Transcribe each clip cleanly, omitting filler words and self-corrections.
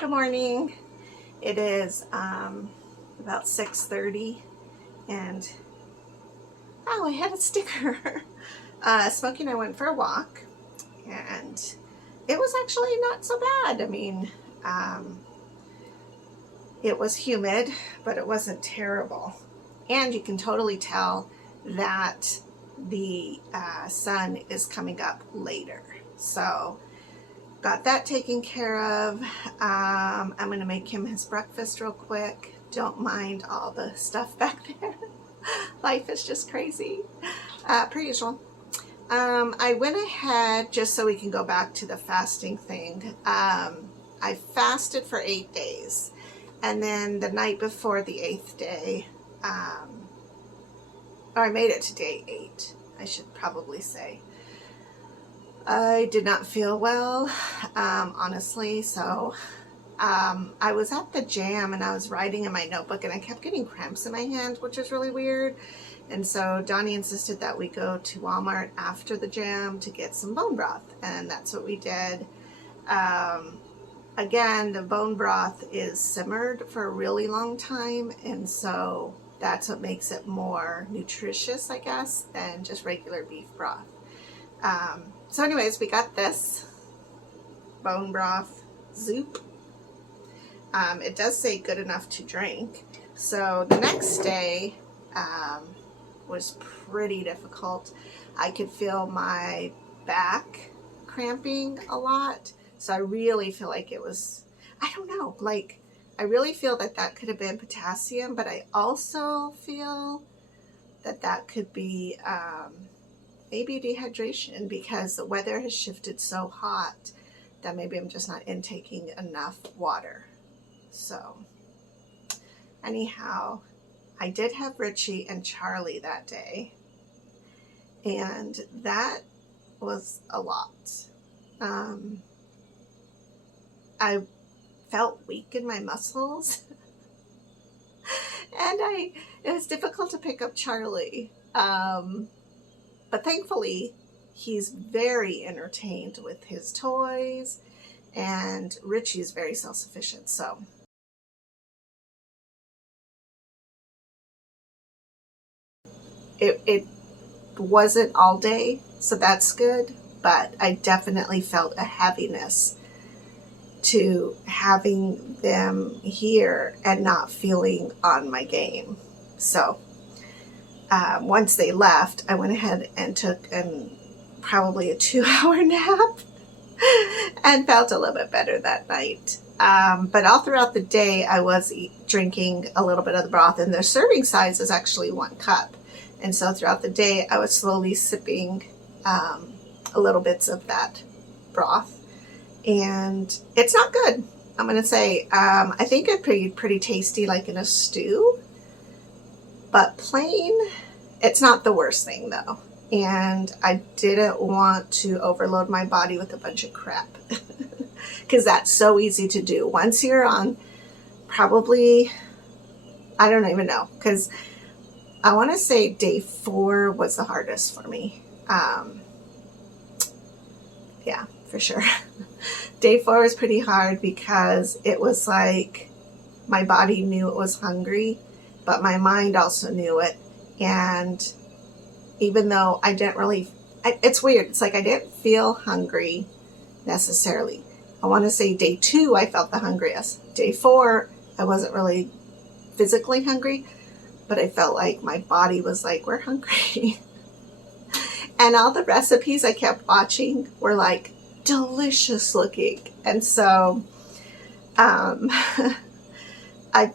Good morning. It is about 6:30 and I had a sticker. Smokey and I went for a walk and it was actually not so bad. Um, it was humid, but it wasn't terrible. And you can totally tell that the sun is coming up later. So got that taken care of. I'm going to make him his breakfast real quick. Don't mind all the stuff back there. Life is just crazy, per usual. I went ahead, just so we can go back to the fasting thing. I fasted for 8 days. And then the night before the 8th day, or I made it to day 8, I should probably say. I did not feel well, honestly, so I was at the jam and I was writing in my notebook and I kept getting cramps in my hand, which was really weird. And so Donnie insisted that we go to Walmart after the jam to get some bone broth, and that's what we did. Again, the bone broth is simmered for a really long time, and so that's what makes it more nutritious, I guess, than just regular beef broth. So anyways, we got this bone broth soup. It does say good enough to drink. So the next day was pretty difficult. I could feel my back cramping a lot. So I really feel like it was, I don't know, like I really feel that that could have been potassium, but I also feel that that could be maybe dehydration, because the weather has shifted so hot that maybe I'm just not intaking enough water. So anyhow, I did have Richie and Charlie that day, and that was a lot. I felt weak in my muscles and it was difficult to pick up Charlie. But thankfully, he's very entertained with his toys, and Richie is very self-sufficient. So it wasn't all day, so that's good. But I definitely felt a heaviness to having them here and not feeling on my game. So once they left, I went ahead and took probably a 2-hour nap and felt a little bit better that night. But all throughout the day, I was drinking a little bit of the broth, and the serving size is actually 1 cup. And so throughout the day, I was slowly sipping a little bits of that broth. And it's not good, I'm going to say. I think it'd be pretty tasty like in a stew. But plain, it's not the worst thing though. And I didn't want to overload my body with a bunch of crap. Because that's so easy to do. Once you're on probably, I don't even know. Because I want to say day 4 was the hardest for me. Yeah, for sure. Day 4 was pretty hard because it was like my body knew it was hungry, but my mind also knew it. And even though I didn't really, it's weird. It's like I didn't feel hungry necessarily. I want to say day 2, I felt the hungriest. Day 4, I wasn't really physically hungry, but I felt like my body was like, we're hungry. And all the recipes I kept watching were like delicious looking. And so I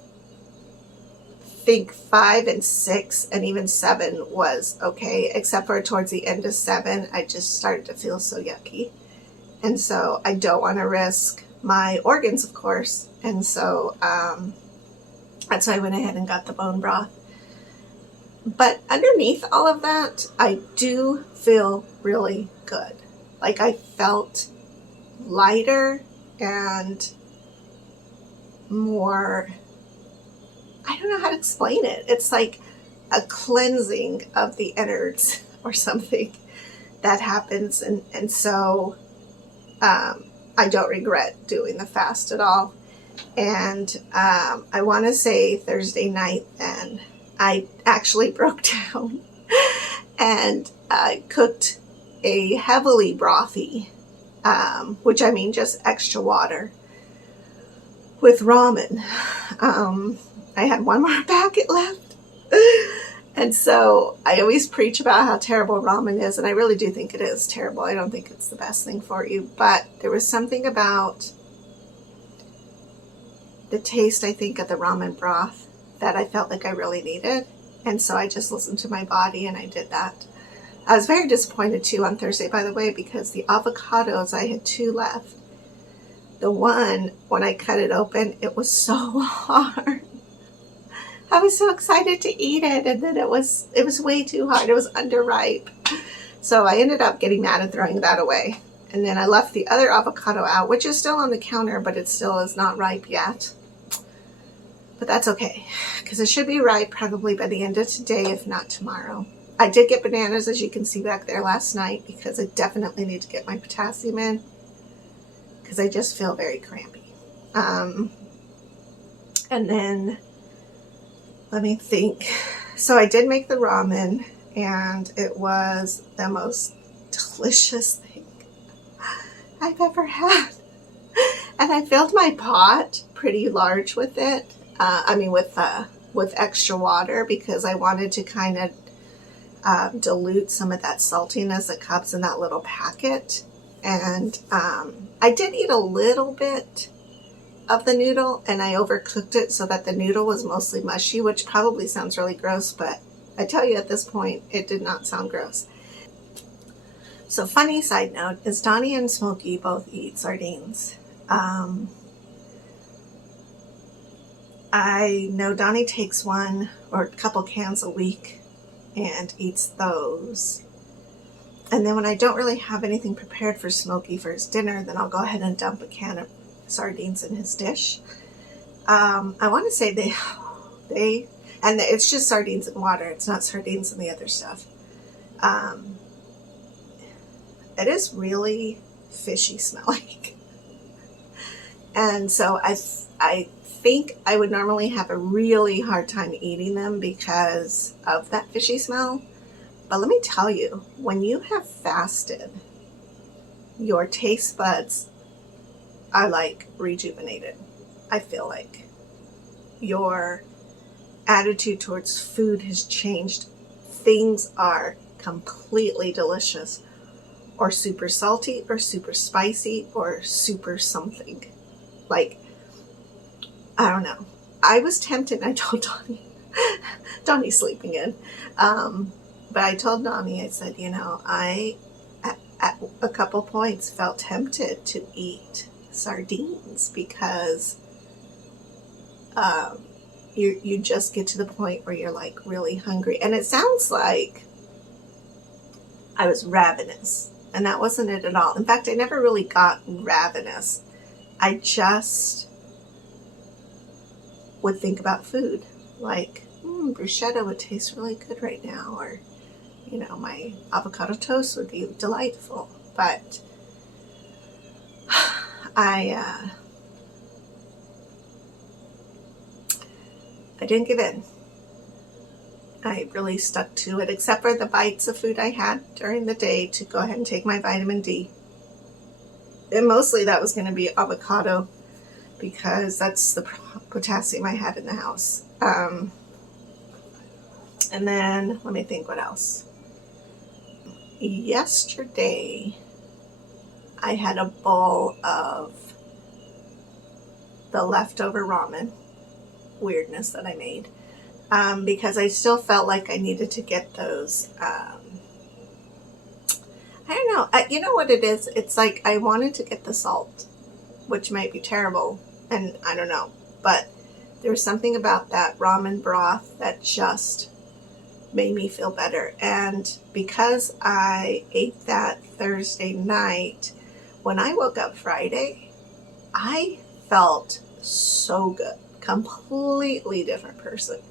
think 5 and 6 and even 7 was okay, except for towards the end of 7, I just started to feel so yucky. And so I don't want to risk my organs, of course. And so that's why I went ahead and got the bone broth. But underneath all of that, I do feel really good. Like I felt lighter and more, I don't know how to explain it. It's like a cleansing of the innards or something that happens. And so I don't regret doing the fast at all. And I want to say Thursday night then, I actually broke down and cooked a heavily brothy, which I mean just extra water, with ramen. I had one more packet left. And so I always preach about how terrible ramen is, and I really do think it is terrible. I don't think it's the best thing for you, but there was something about the taste, I think, of the ramen broth that I felt like I really needed. And so I just listened to my body and I did that. I was very disappointed too on Thursday, by the way, because the avocados, I had 2 left. The one, when I cut it open, it was so hard. I was so excited to eat it, and then it was way too hard. It was underripe. So I ended up getting mad and throwing that away. And then I left the other avocado out, which is still on the counter, but it still is not ripe yet. But that's okay, because it should be ripe probably by the end of today, if not tomorrow. I did get bananas, as you can see back there, last night, because I definitely need to get my potassium in, because I just feel very crampy. And then, let me think. So I did make the ramen, and it was the most delicious thing I've ever had. And I filled my pot pretty large with it. With extra water, because I wanted to kind of dilute some of that saltiness that comes in that little packet. And I did eat a little bit of the noodle, and I overcooked it so that the noodle was mostly mushy, which probably sounds really gross, but I tell you at this point, it did not sound gross. So funny side note is Donnie and Smokey both eat sardines. I know Donnie takes one or a couple cans a week and eats those. And then when I don't really have anything prepared for Smokey for his dinner, then I'll go ahead and dump a can of sardines in his dish. I want to say and it's just sardines and water. It's not sardines and the other stuff. It is really fishy smelling. And so I think I would normally have a really hard time eating them because of that fishy smell. But let me tell you, when you have fasted, your taste buds are like rejuvenated. I feel like your attitude towards food has changed. Things are completely delicious, or super salty, or super spicy, or super something. Like, I don't know. I was tempted, and I told Donnie's sleeping in, but I told Donnie, I said, I, at a couple points, felt tempted to eat sardines, because you just get to the point where you're like really hungry. And it sounds like I was ravenous, and that wasn't it at all. In fact, I never really got ravenous. I just would think about food, like, bruschetta would taste really good right now, or, my avocado toast would be delightful. But I didn't give in. I really stuck to it, except for the bites of food I had during the day to go ahead and take my vitamin D. And mostly that was going to be avocado, because that's the potassium I had in the house. And then, let me think what else. Yesterday, I had a bowl of the leftover ramen weirdness that I made, because I still felt like I needed to get those. I don't know. You know what it is? It's like I wanted to get the salt, which might be terrible, and I don't know. But there was something about that ramen broth that just made me feel better. And because I ate that Thursday night, when I woke up Friday, I felt so good. Completely different person.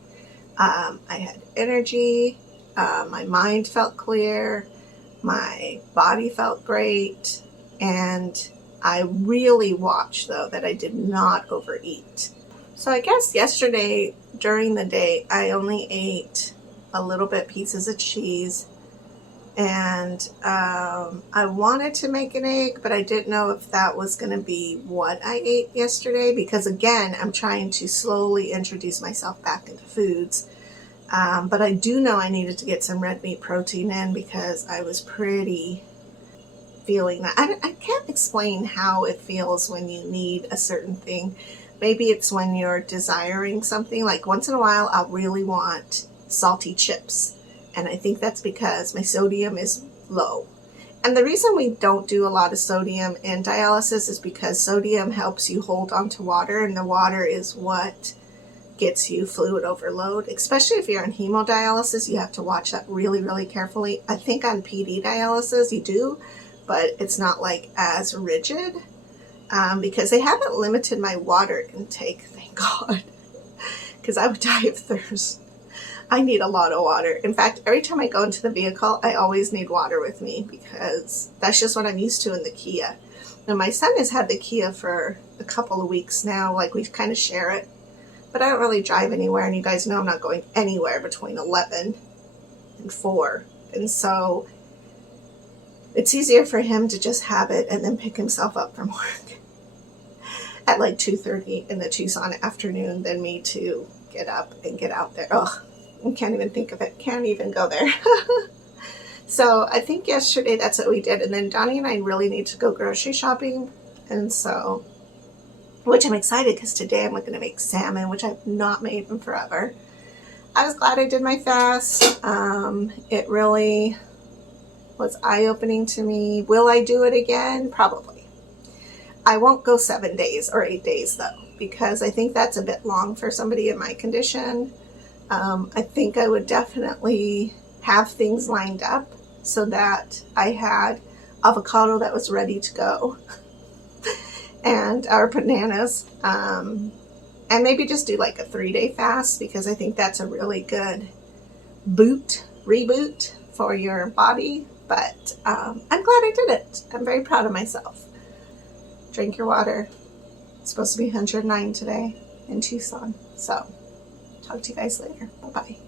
I had energy. My mind felt clear. My body felt great. And I really watched, though, that I did not overeat. So I guess yesterday during the day, I only ate a little bit pieces of cheese, and I wanted to make an egg, but I didn't know if that was going to be what I ate yesterday, because again, I'm trying to slowly introduce myself back into foods. But I do know I needed to get some red meat protein in, because I was pretty feeling that. I can't explain how it feels when you need a certain thing. Maybe it's when you're desiring something. Like once in a while, I'll really want salty chips. And I think that's because my sodium is low. And the reason we don't do a lot of sodium in dialysis is because sodium helps you hold on to water, and the water is what gets you fluid overload. Especially if you're in hemodialysis, you have to watch that really, really carefully. I think on PD dialysis you do, but it's not like as rigid, because they haven't limited my water intake, thank God, because I would die of thirst. I need a lot of water. In fact, every time I go into the vehicle, I always need water with me, because that's just what I'm used to in the Kia. Now, my son has had the Kia for a couple of weeks now. Like, we kind of share it. But I don't really drive anywhere, and you guys know I'm not going anywhere between 11 and 4. And so it's easier for him to just have it and then pick himself up from work at like 2:30 in the Tucson afternoon than me to get up and get out there. Ugh. I can't even think of it. Can't even go there. So I think yesterday that's what we did. And then Donnie and I really need to go grocery shopping. And so, which I'm excited, because today I'm going to make salmon, which I've not made in forever. I was glad I did my fast. It really was eye-opening to me. Will I do it again? Probably. I won't go 7 days or 8 days though, because I think that's a bit long for somebody in my condition. I think I would definitely have things lined up so that I had avocado that was ready to go and our bananas, and maybe just do like a 3-day fast, because I think that's a really good reboot for your body. But I'm glad I did it. I'm very proud of myself. Drink your water. It's supposed to be 109 today in Tucson. So talk to you guys later. Bye-bye.